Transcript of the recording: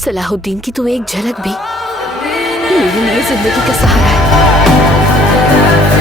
सलाहुद्दीन की तो एक झलक भी मेरे लिए जिंदगी का सहारा है।